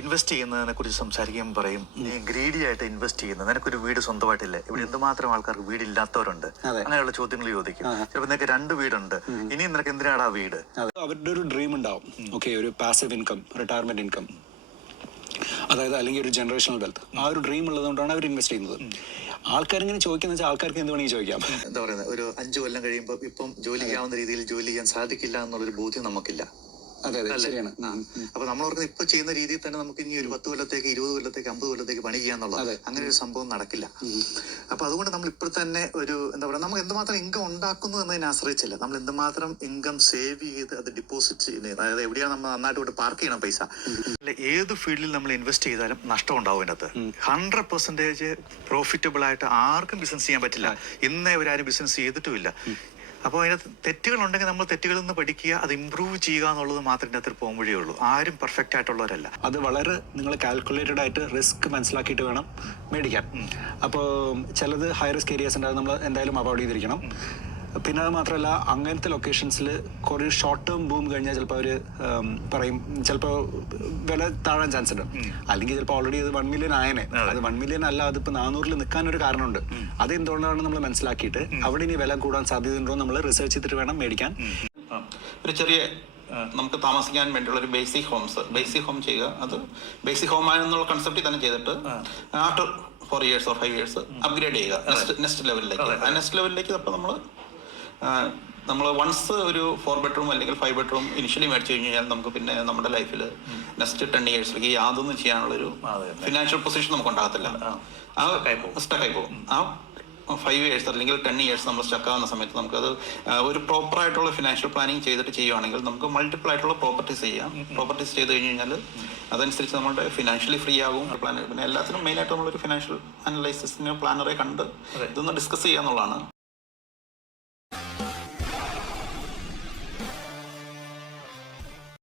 Invest ചെയ്യുന്നതിനെ കുറിച്ച് സംസാരിക്കുമ്പോൾ പറയും നീ ഗ്രീഡി ആയിട്ട് ഇൻവെസ്റ്റ് ചെയ്യുന്നത്, നിനക്കൊരു വീട് സ്വന്തമായിട്ടില്ല, ഇവിടെ എന്തുമാത്രം ആൾക്കാർക്ക് വീടില്ലാത്തവരുണ്ട്, അങ്ങനെയുള്ള ചോദ്യങ്ങൾ ചോദിക്കും. ചിലപ്പോൾ നിനക്ക് 2 വീടുണ്ട്, ഇനിയും നിനക്ക് എന്തിനാടാ വീട്? അവരുടെ ഒരു ഡ്രീം ഉണ്ടാവും, ഓക്കെ, ഒരു പാസീവ് ഇൻകം, റിട്ടയർമെന്റ് ഇൻകം, അതായത് അല്ലെങ്കിൽ ഒരു ജനറേഷണൽ വെൽത്ത്. ആ ഒരു ഡ്രീം ഉള്ളതുകൊണ്ടാണ് അവർ ഇൻവെസ്റ്റ് ചെയ്യുന്നത്. ആൾക്കാരിങ്ങനെ ചോദിക്കുന്ന വെച്ചാൽ ആൾക്കാർക്ക് എന്ത് വേണമെങ്കിൽ ചോദിക്കാം. എന്താ പറയുന്നത്, ഒരു 5 കൊല്ലം കഴിയുമ്പോൾ ഇപ്പം ജോലി ചെയ്യാവുന്ന രീതിയിൽ ജോലി ചെയ്യാൻ സാധിക്കില്ല എന്നുള്ളൊരു ബോധ്യം നമുക്കില്ല. അതെ അതെ ശരിയാണ്. അപ്പൊ നമ്മൾ ഓർക്കുന്നത് ഇപ്പൊ ചെയ്യുന്ന രീതിയിൽ തന്നെ നമുക്ക് ഇനി ഒരു 10 കൊല്ലത്തേക്ക് 20 കൊല്ലത്തേക്ക് 50 കൊല്ലത്തേക്ക് പണി ചെയ്യാന്നുള്ളത്, അങ്ങനെ ഒരു സംഭവം നടക്കില്ല. അപ്പൊ അതുകൊണ്ട് നമ്മൾ ഇപ്പോൾ തന്നെ ഒരു എന്താ പറയുക, നമ്മൾ എന്തുമാത്രം ഇൻകം ഉണ്ടാക്കുന്നു എന്നതിനെ ആശ്രയിച്ചില്ല, നമ്മൾ എന്തുമാത്രം ഇൻകം സേവ് ചെയ്ത് അത് ഡിപ്പോസിറ്റ് ചെയ്യുന്നത്, അതായത് എവിടെയാണ് നമ്മൾ നന്നായിട്ട് ഇവിടെ പാർക്ക് ചെയ്യണം പൈസ. ഏത് ഫീൽഡിൽ നമ്മൾ ഇൻവെസ്റ്റ് ചെയ്താലും നഷ്ടം ഉണ്ടാവും അതിനകത്ത്. 100% പ്രോഫിറ്റബിൾ ആയിട്ട് ആർക്കും ബിസിനസ് ചെയ്യാൻ പറ്റില്ല. ഇന്നേ ഇവരാരും ബിസിനസ് ചെയ്തിട്ടുമില്ല. അപ്പോൾ അതിനകത്ത് തെറ്റുകളുണ്ടെങ്കിൽ നമ്മൾ തെറ്റുകളിൽ നിന്ന് പഠിക്കുക, അത് ഇമ്പ്രൂവ് ചെയ്യുക എന്നുള്ളത് മാത്രമേ ഇതിനകത്ത് പോകുമ്പോഴേ ഉള്ളൂ. ആരും പെർഫെക്റ്റ് ആയിട്ടുള്ളവരല്ല. അത് വളരെ നിങ്ങൾ കാൽക്കുലേറ്റഡ് ആയിട്ട് റിസ്ക് മനസ്സിലാക്കിയിട്ട് വേണം മേടിക്കാൻ. അപ്പോൾ ചിലത് ഹൈ റിസ്ക് ഏരിയാസ് ഉണ്ടാകും, നമ്മൾ എന്തായാലും അവോയ്ഡ് ചെയ്തിരിക്കണം. പിന്നെ അത് മാത്രമല്ല, അങ്ങനത്തെ ലൊക്കേഷൻസിൽ കുറേ ഷോർട്ട് ടേം ബൂം കഴിഞ്ഞാൽ ചിലപ്പോൾ അവർ പറയും ചിലപ്പോൾ വില താഴാൻ ചാൻസ് ഉണ്ട്. അല്ലെങ്കിൽ ചിലപ്പോൾ ഓൾറെഡി അത് 1 മില്യൺ ആയനെ, അത് 1 മില്യൺ അല്ല, അതിപ്പോൾ 400 നിൽക്കാനൊരു കാരണമുണ്ട്. അത് എന്തുകൊണ്ടാണ് നമ്മൾ മനസ്സിലാക്കിയിട്ട് അവിടെ ഇനി വില കൂടാൻ സാധ്യതയുണ്ടോ നമ്മൾ റിസർച്ച് ചെയ്തിട്ട് വേണം മേടിക്കാൻ. ഒരു ചെറിയ നമുക്ക് താമസിക്കാൻ വേണ്ടിയുള്ള ഒരു ബേസിക് ഹോം ചെയ്യുക. അത് ബേസിക് ഹോം എന്നുള്ള കൺസെപ്റ്റിൽ തന്നെ ചെയ്തിട്ട് after 4 years or 5 years upgrade ചെയ്യുക നെക്സ്റ്റ് ലെവലിലേക്ക്. ആ നെക്സ്റ്റ് ലെവലിലേക്ക് അപ്പോൾ നമ്മൾ വൺസ് ഒരു 4 bedroom അല്ലെങ്കിൽ 5 bedroom ഇനിഷ്യലി മേടിച്ചു കഴിഞ്ഞാൽ നമുക്ക് പിന്നെ നമ്മുടെ ലൈഫിൽ നെക്സ്റ്റ് 10 yearsലേക്ക് യാതൊന്നും ചെയ്യാനുള്ളൊരു ഫിനാൻഷ്യൽ പൊസിഷൻ നമുക്ക് ഉണ്ടാകത്തില്ല. ആ സ്റ്റക്കായി പോകും. ആ 5 years അല്ലെങ്കിൽ 10 years നമ്മൾ സ്റ്റക്കാവുന്ന സമയത്ത് നമുക്കത് ഒരു പ്രോപ്പറായിട്ടുള്ള ഫിനാൻഷ്യൽ പ്ലാനിങ് ചെയ്തിട്ട് ചെയ്യുവാണെങ്കിൽ നമുക്ക് മൾട്ടിപ്പിൾ ആയിട്ടുള്ള പ്രോപ്പർട്ടീസ് ചെയ്യാം. പ്രോപ്പർട്ടീസ് ചെയ്ത് കഴിഞ്ഞ് കഴിഞ്ഞാൽ അതനുസരിച്ച് നമ്മുടെ ഫിനാൻഷ്യലി ഫ്രീ ആകും. പ്ലാൻ പിന്നെ എല്ലാത്തിനും മെയിനായിട്ട് നമ്മളൊരു ഫിനാൻഷ്യൽ അനലൈസിസിന് പ്ലാനറെ കണ്ട് ഇതൊന്ന് ഡിസ്കസ് ചെയ്യുക എന്നുള്ളതാണ്.